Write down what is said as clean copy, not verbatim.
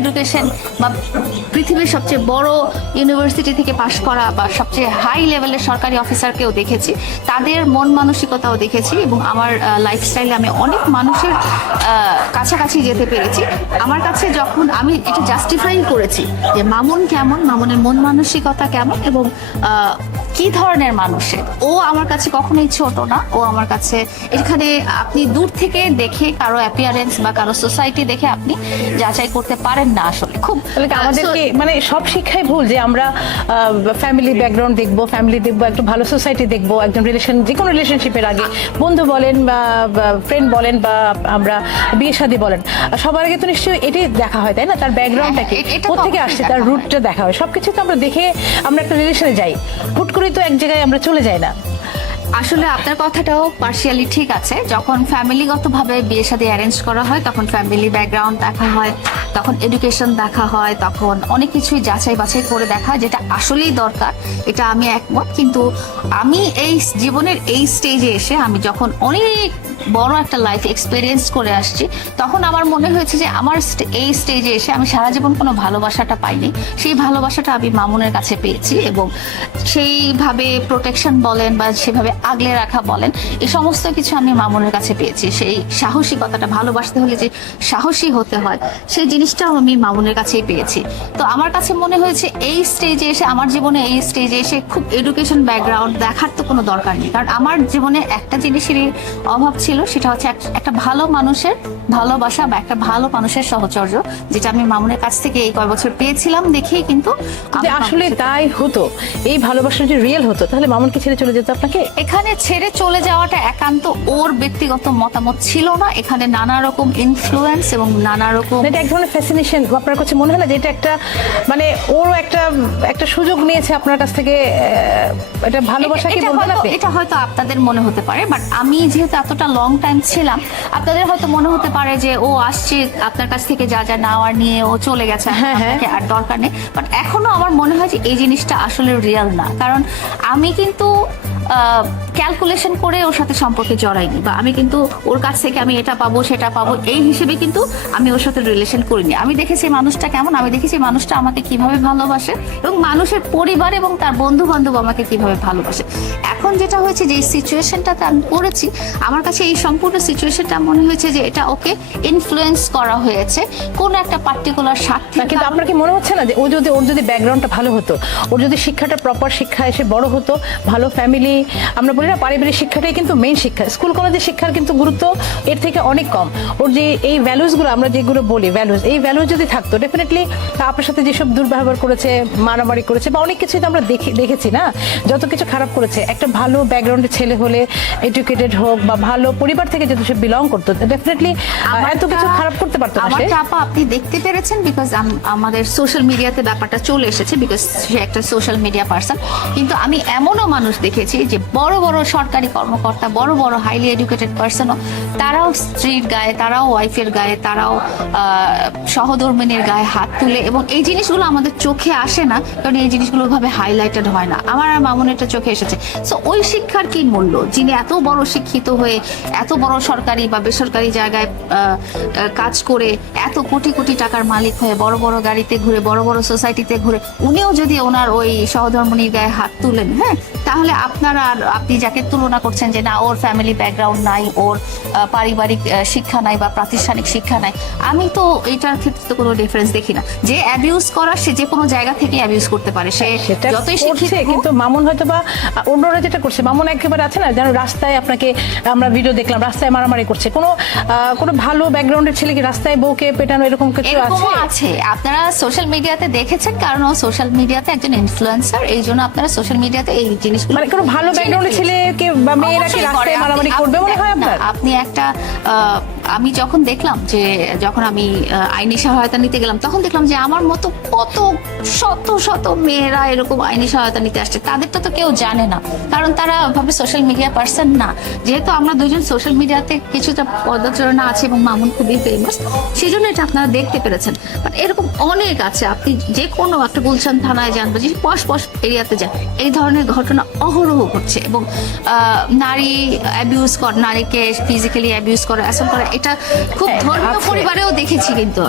Education বা পৃথিবীর সবচেয়ে বড় ইউনিভার্সিটি থেকে পাশ করা বা সবচেয়ে হাই লেভেলের সরকারি অফিসারকেও দেখেছি, তাদের মন মানসিকতাও দেখেছি, এবং আমার লাইফস্টাইলে আমি অনেক মানুষের কাছাকাছি যেতে পেরেছি। আমার কাছে যখন আমি এটা জাস্টিফাই করেছি যে মামুন কেমন, মামুনের মন মানসিকতা কেমন এবং কি ধরনের মানুষের, ও আমার কাছে কখনোই ছোট না। ও আমার কাছে এখানে আপনি দূর থেকে দেখে কারো অ্যাপিয়ারেন্স বা কারো সোসাইটি দেখে আপনি যাচাই করতে পারেন না আসলে। খুব আমাদেরকে মানে সব শিক্ষাই ভুল যে আমরা ফ্যামিলি ব্যাকগ্রাউন্ড দেখবো, ফ্যামিলি দেখবো, একটা ভালো সোসাইটি দেখবো, একজন রিলেশন, যে কোনো রিলেশনশিপের আগে বন্ধু বলেন বা ফ্রেন্ড বলেন বা আমরা বিয়ে শাদী বলেন, সবার আগে তো নিশ্চয়ই এটাই দেখা হয়, তাই না? তার ব্যাকগ্রাউন্ডটা কি, কোথেকে আসছে, তার রুটটা দেখা হয়। সবকিছু তো আমরা দেখে আমরা একটা রিলেশনে যাই, হুট করে তো এক জায়গায় আমরা চলে যাই না। আসলে আপনার কথাটাও পার্শিয়ালি ঠিক আছে। যখন ফ্যামিলিগতভাবে বিয়ে শাদী অ্যারেঞ্জ করা হয় তখন ফ্যামিলি ব্যাকগ্রাউন্ড দেখা হয়, তখন এডুকেশন দেখা হয়, তখন অনেক কিছুই যাচাই বাছাই করে দেখা হয়, যেটা আসলেই দরকার, এটা আমি একমত। কিন্তু আমি এই জীবনের এই স্টেজে এসে আমি যখন অনেক বড় একটা লাইফ এক্সপিরিয়েন্স করে আসছি, তখন আমার মনে হয়েছে যে আমার এই স্টেজে এসে আমি সারা জীবন কোনো ভালোবাসাটা পাইনি, সেই ভালোবাসাটা আমি মামুনের কাছে পেয়েছি, এবং সেইভাবে প্রোটেকশন বলেন বা সেভাবে আগলে রাখা বলেন, এই সমস্ত কিছু আমি মামুনের কাছে পেয়েছি। সেই সাহসিকতাটা, ভালোবাসতে হলে যে সাহসী হতে হয়, সেই জিনিসটাও আমি মামুনের কাছেই পেয়েছি। তো আমার কাছে মনে হয়েছে এই স্টেজে এসে, আমার জীবনে এই স্টেজে এসে খুব এডুকেশন ব্যাকগ্রাউন্ড দেখার তো কোনো দরকার নেই, কারণ আমার জীবনে একটা জিনিসেরই অভাব ছিল, সেটা হচ্ছে একটা ভালো মানুষের ভালোবাসা বা একটা ভালো মানুষের সহচর্য, যেটা আমি মামুনের কাছ থেকে এই কয় বছর পেয়েছিলাম দেখেই কিন্তু আসলে তাই হতো। এই ভালোবাসা যদি রিয়েল হতো তাহলে মামুন কি ছেড়ে চলে যেত আপনাকে? এখানে ছেড়ে চলে যাওয়াটা একান্ত ওর ব্যক্তিগত মতামত ছিল না, এখানে নানা রকম ইনফ্লুয়েন্স এবং নানা রকম, এটা এক ধরনের ফ্যাসিনেশন। আপনার কাছে মনে হয় না যে এটা একটা মানে ওরও একটা সুযোগ নিয়েছে আপনার কাছ থেকে, এটা ভালোবাসা কি বলবেন আপনি? এটা হয়তো আপনাদের মনে হতে পারে, বাট আমি যেহেতু এতটা লং টাইম ছিলাম, আপনাদের হয়তো মনে হতে পারে যে ও আসছে আপনার কাছ থেকে যা যা নেওয়ার নিয়ে ও চলে গেছে, আপনাকে আর দরকার নেই। বাট এখনো আমার মনে হয় যে এই জিনিসটা আসলে রিয়েল না, কারণ আমি কিন্তু ক্যালকুলেশন করে ওর সাথে সম্পর্কে জড়াইনি, বা আমি কিন্তু ওর কাছ থেকে আমি এটা পাবো সেটা পাবো এই হিসেবে কিন্তু আমি ওর সাথে রিলেশন করিনি। আমি দেখেছি মানুষটা কেমন, আমি দেখেছি মানুষটা আমাকে কিভাবে ভালোবাসে এবং মানুষের পরিবার এবং তার বন্ধু বান্ধব আমাকে কিভাবে ভালোবাসে। এখন যেটা হয়েছে যে এই সিচুয়েশনটাতে আমি পড়েছি, আমার কাছে এই সম্পূর্ণ সিচুয়েশনটা মনে হয়েছে যে এটা ওকে ইনফ্লুয়েন্স করা হয়েছে কোন একটা পার্টিকুলার স্বার্থে। কিন্তু আপনার কি মনে হচ্ছে না যে ওর যদি ব্যাকগ্রাউন্ডটা ভালো হতো, ওর যদি শিক্ষাটা প্রপার শিক্ষা এসে বড় হতো, ভালো ফ্যামিলি, আমরা বলি না পারিবারিক শিক্ষাটাই কিন্তু মেইন শিক্ষা, স্কুল কলেজের শিক্ষার কিন্তু গুরুত্ব এর থেকে অনেক কম। ওর যে এই ভ্যালুসগুলো আমরা যেগুলো বলি ভ্যালুস, এই ভ্যালুস যদি থাকতো, ডেফিনেটলি আপনার সাথে যেসব দুর্ব্যবহার করেছে, মারামারি করেছে বা অনেক কিছুই তো আমরা দেখেছি না, যত কিছু খারাপ করেছে, একটা ভালো ব্যাকগ্রাউন্ডের ছেলে হলে, এডুকেটেড হোক বা ভালো পরিবার থেকে যদি সে বিলং করতো, ডেফিনেটলি এত কিছু খারাপ করতে পারতো না। আমার আপা আপনি দেখতে পেরেছেন বিকজ আমাদের সোশ্যাল মিডিয়াতে ব্যাপারটা চলে এসেছে, বিকজ সে একটা সোশ্যাল মিডিয়া পার্সন। কিন্তু আমি এমনও মানুষ দেখেছি যে বড় বড় সরকারি কর্মকর্তা, বড় বড় হাইলি এডুকেটেড পার্সনও, তারাও স্ত্রীর গায়ে, তারাও ওয়াইফের গায়ে, তারাও সহধর্মিনীর গায়ে হাত তুলে, এবং এই জিনিসগুলো আমাদের চোখে আসে না, কারণ এই জিনিসগুলো ভাবে হাইলাইটেড হয় না। আমার আর মামুনেরটা চোখে এসেছে। সো ওই শিক্ষার কি মূল্য, যিনি এত বড় শিক্ষিত হয়ে এত বড় সরকারি বা বেসরকারি জায়গায় কাজ করে এত কোটি কোটি টাকার মালিক হয়ে বড় বড় গাড়িতে ঘুরে, বড় বড় সোসাইটিতে ঘুরে, উনিও যদি ওনার ওই সহধর্মিনীর গায়ে হাত তুলেন, হ্যাঁ, তাহলে আপনারা আর আপনি যাকে তুলনা করছেন যে না ওর ফ্যামিলি ব্যাকগ্রাউন্ড নাই, ওর পারিবারিক শিক্ষা নাই বা প্রাতিষ্ঠানিক শিক্ষা নাই, আমি তো এটার ক্ষেত্রে তো কোনো ডিফারেন্স দেখি না। যে অ্যাবিউজ করা, সে যে কোনো জায়গা থেকে অ্যাবিউজ করতে পারে, সে যতই শিক্ষিত। কিন্তু মামুন হয়তো বা অন্যরা যেটা করছে, মামুন একেবারে আছে না যেন রাস্তায়, আপনাকে আমরা ভিডিও দেখলাম রাস্তায় মারামারি করছে, কোনো ভালো ব্যাকগ্রাউন্ডের ছেলে কি রাস্তায় বউকে পেটানো এরকম কিছু আছে? আপনারা সোশ্যাল মিডিয়াতে দেখেছেন, কারণ ও সোশ্যাল মিডিয়াতে একজন ইনফ্লুয়েন্সার, এই জন্য আপনারা সোশ্যাল মিডিয়াতে এই জিনিসগুলো, মানে কোনো ভালো ব্যাকগ্রাউন্ডের ছেলেকে বা মেয়েরা কি রাস্তায় মারামারি করবে মনে হয় আপনার? আপনি একটা আমি যখন দেখলাম যে যখন আমি আইনি সহায়তা নিতে গেলাম, তখন দেখলাম যে আমার মতো কত শত শত মেয়েরা এরকম আইনি সহায়তা নিতে আসছে। তাদেরটা তো কেউ জানে না, কারণ তারা ভাবে সোশ্যাল মিডিয়া পার্সন না। যেহেতু আমরা দুজন সোশ্যাল মিডিয়াতে কিছুটা পদচারণা আছে এবং মামুন খুবই ফেমাস, সেই জন্য এটা আপনারা দেখতে পেরেছেন। বাট এরকম অনেক আছে, আপনি যে কোনো একটা গুলশান থানায় যান বা যে পশ পশ এরিয়াতে যান, এই ধরনের ঘটনা অহরহ ঘটছে। এবং নারী অ্যাবিউজ করা, নারীকে ফিজিক্যালি অ্যাবিউজ করা, অ্যাসল্ট করা, এটা খুব ধর্মীয় পরিবারেও দেখেছি কিন্তু।